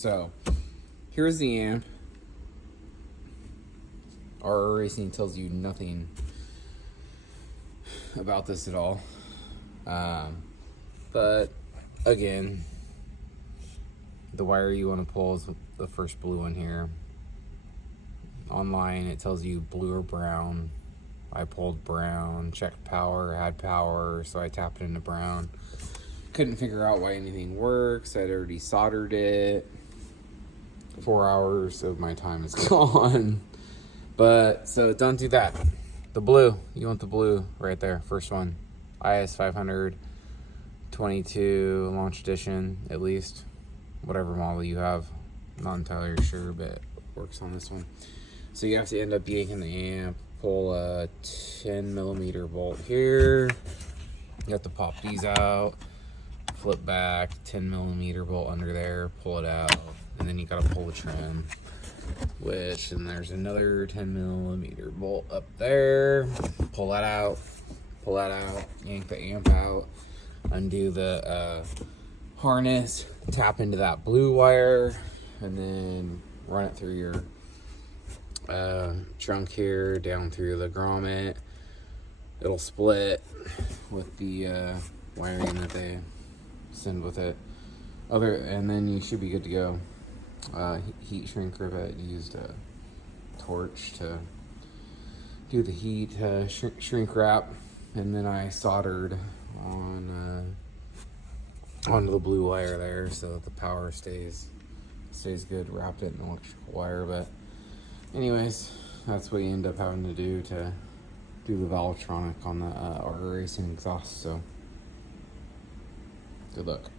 So here's the amp. RR Racing tells you nothing about this at all. But again, the wire you want to pull is the first blue one here. Online it tells you blue or brown. I pulled brown, checked power, had power, so I tapped into brown. Couldn't figure out why anything works. I'd already soldered it. 4 hours of my time is gone. But so don't do that. The blue, you want the blue right there, first one. IS500 22 launch edition, at least. Whatever model you have. Not entirely sure, but it works on this one. So you have to end up yanking the amp, pull a 10mm bolt here. You have to pop these out, flip back, 10mm bolt under there, pull it out, and then you gotta pull the trim. And there's another 10mm bolt up there. Pull that out, yank the amp out, undo the harness, tap into that blue wire, and then run it through your trunk here, down through the grommet. It'll split with the wiring that they send with it. And then you should be good to go. Heat shrink rivet, used a torch to do the heat shrink wrap, and then I soldered on onto the blue wire there so that the power stays good. Wrapped it in electrical wire, but anyways, that's what you end up having to do the Valvetronic on the RR Racing exhaust. So good luck.